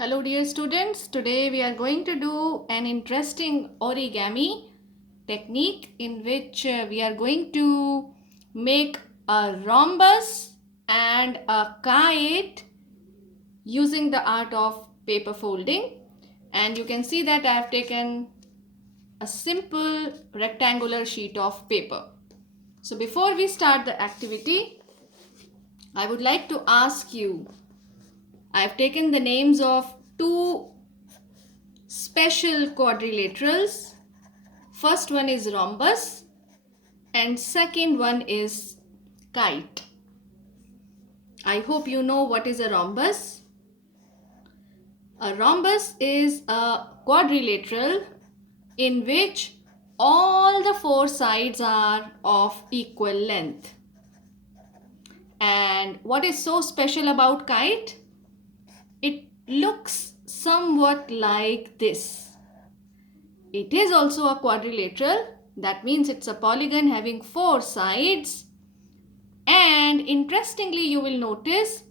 Hello dear students, today we are going to do an interesting origami technique in which we are going to make a rhombus and a kite using the art of paper folding. And you can see that I have taken a simple rectangular sheet of paper. So before we start the activity, I would like to ask you, I have taken the names of two special quadrilaterals. First one is rhombus and second one is kite. I hope you know what is a rhombus. A rhombus is a quadrilateral in which all the four sides are of equal length. And what is so special about kite? It looks somewhat like this. It is also a quadrilateral. That means it's a polygon having four sides. And interestingly, you will notice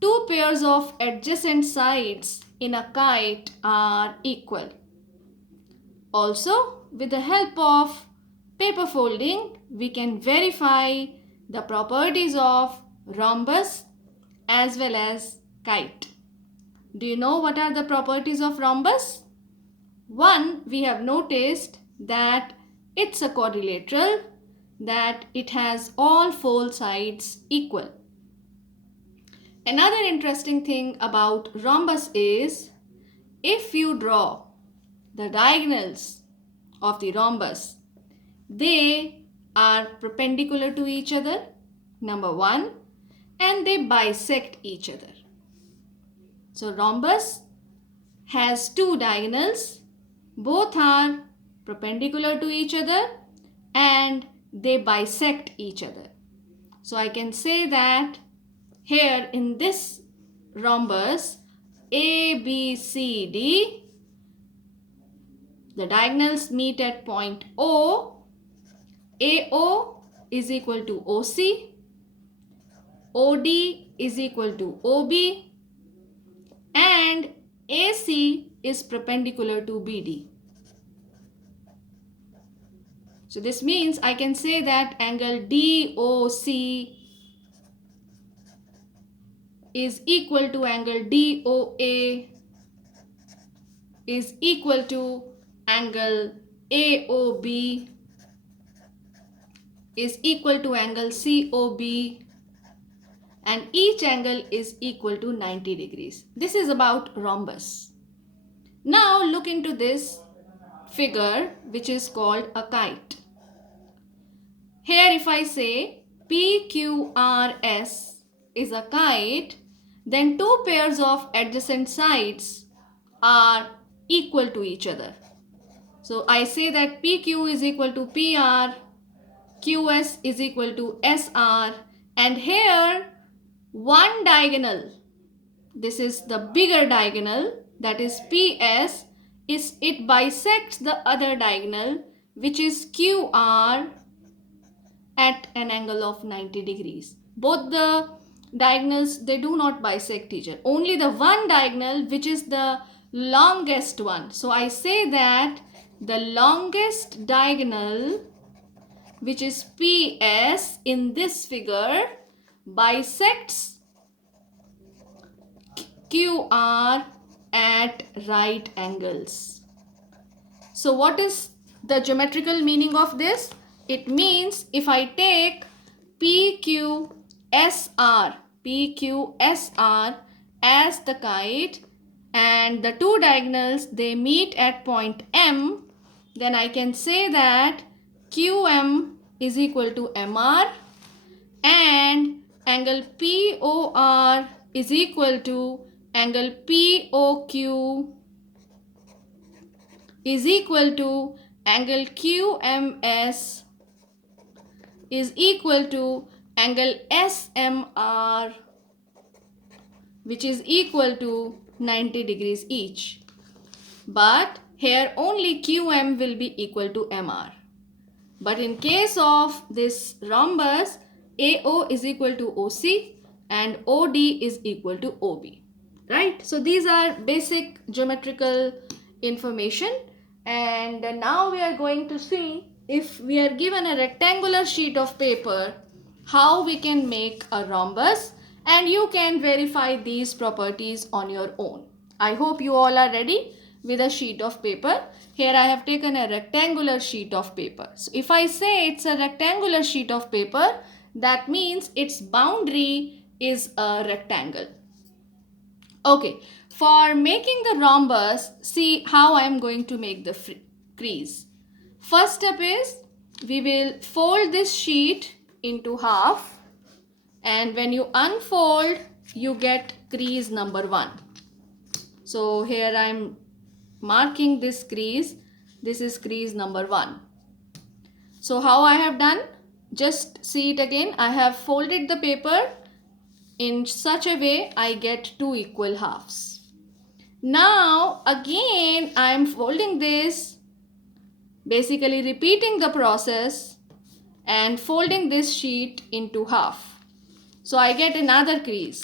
two pairs of adjacent sides in a kite are equal. Also, with the help of paper folding, we can verify the properties of rhombus as well as kite. Do you know what are the properties of rhombus? One, we have noticed that it's a quadrilateral, that it has all four sides equal. Another interesting thing about rhombus is if you draw the diagonals of the rhombus, they are perpendicular to each other, number one, and they bisect each other. So rhombus has two diagonals. Both are perpendicular to each other and they bisect each other. So I can say that here in this rhombus A, B, C, D, the diagonals meet at point O. AO is equal to OC. OD is equal to OB. And AC is perpendicular to BD. So this means I can say that angle DOC is equal to angle DOA is equal to angle AOB is equal to angle COB, and each angle is equal to 90 degrees. This is about rhombus. Now look into this figure which is called a kite. Here if I say PQRS is a kite, then two pairs of adjacent sides are equal to each other. So I say that PQ is equal to PR, QS is equal to SR, and here one diagonal, this is the bigger diagonal, that is PS, it bisects the other diagonal which is QR at an angle of 90 degrees. Both the diagonals, they do not bisect each other. Only the one diagonal which is the longest one. So I say that the longest diagonal which is PS in this figure bisects QR at right angles. So what is the geometrical meaning of this? It means if I take PQSR as the kite and the two diagonals they meet at point M, then I can say that QM is equal to MR and angle POR is equal to angle POQ is equal to angle QMS is equal to angle SMR, which is equal to 90 degrees each. But here only QM will be equal to MR. But in case of this rhombus, AO is equal to OC and OD is equal to OB. right? So these are basic geometrical information, and now we are going to see, if we are given a rectangular sheet of paper, how we can make a rhombus, and you can verify these properties on your own. I hope you all are ready with a sheet of paper. Here I have taken a rectangular sheet of paper. So if I say it's a rectangular sheet of paper, that means its boundary is a rectangle. Okay, for making the rhombus, see how I am going to make the crease. First step is, we will fold this sheet into half, and when you unfold, you get crease number 1. So here I am marking this crease. This is crease number 1. So how I have done? Just see it again. I have folded the paper in such a way I get 2 equal halves. Now again I am folding this, basically repeating the process and folding this sheet into half. So I get another crease.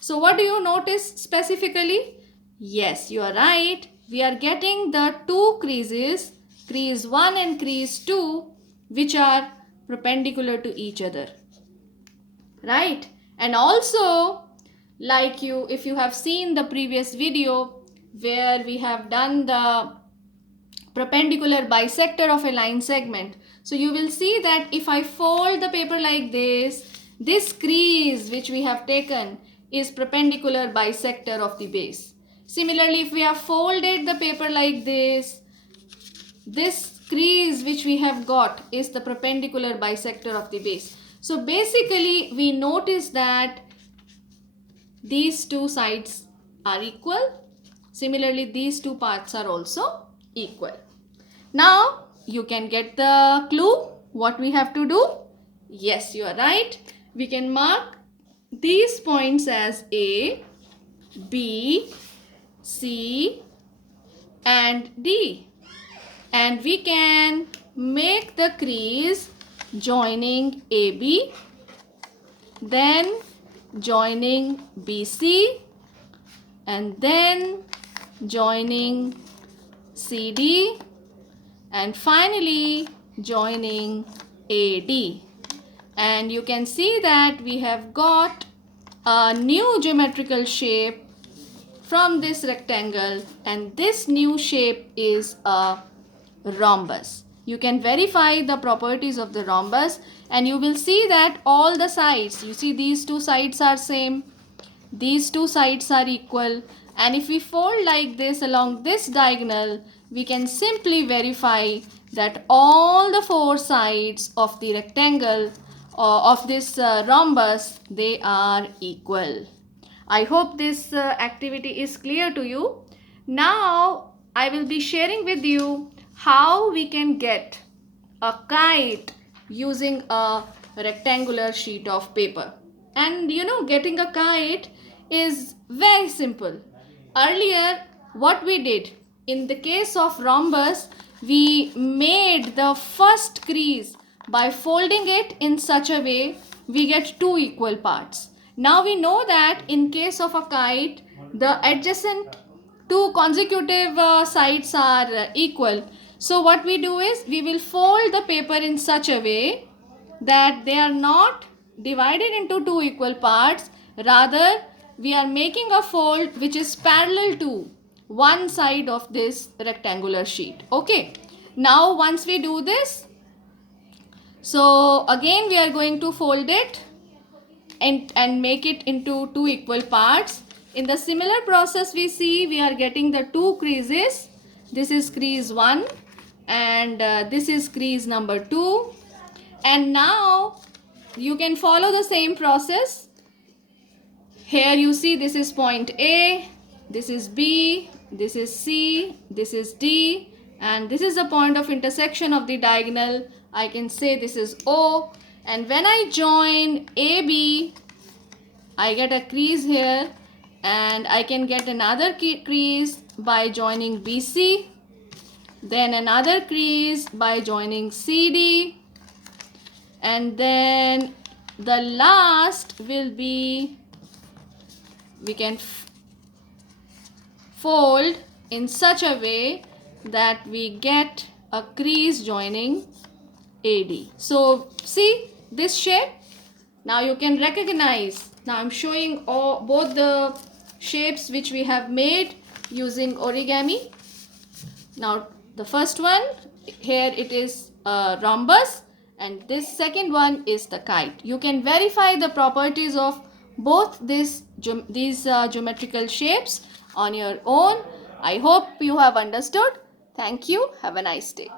So what do you notice specifically? Yes, you are right. We are getting the 2 creases, crease 1 and crease 2, which are perpendicular to each other. Right? And also, like if you have seen the previous video where we have done the perpendicular bisector of a line segment, so you will see that if I fold the paper like this crease which we have taken is perpendicular bisector of the base. Similarly, if we have folded the paper like this crease which we have got is the perpendicular bisector of the base. So basically we notice that these two sides are equal. Similarly, these two parts are also equal. Now you can get the clue what we have to do. Yes, you are right. We can mark these points as A, B, C and D. And we can make the crease joining AB, then joining BC, and then joining CD, and finally joining AD. And you can see that we have got a new geometrical shape from this rectangle, and this new shape is a rhombus. You can verify the properties of the rhombus and you will see that all the sides, you see these two sides are same, these two sides are equal, and if we fold like this along this diagonal, we can simply verify that all the 4 sides of the rectangle of this rhombus, they are equal. I hope this activity is clear to you. Now I will be sharing with you how we can get a kite using a rectangular sheet of paper. And you know, getting a kite is very simple. Earlier, what we did, in the case of rhombus, we made the first crease by folding it in such a way we get 2 equal parts. Now we know that in case of a kite, the adjacent 2 consecutive sides are equal. So what we do is, we will fold the paper in such a way that they are not divided into 2 equal parts. Rather, we are making a fold which is parallel to one side of this rectangular sheet. Okay. Now once we do this, so again we are going to fold it and make it into 2 equal parts. In the similar process, we see we are getting the 2 creases. This is crease 1 and this is crease number 2. And now you can follow the same process. Here you see this is point A, this is B, this is C, this is D, and this is the point of intersection of the diagonal. I can say this is O, and when I join AB, I get a crease here, and I can get another crease by joining BC, then another crease by joining CD, and then the last will be, we can fold in such a way that we get a crease joining AD. So see this shape. Now you can recognize. Now I'm showing both the shapes which we have made using origami. Now the first one, here it is a rhombus, and this second one is the kite. You can verify the properties of both these geometrical shapes on your own. I hope you have understood. Thank you. Have a nice day.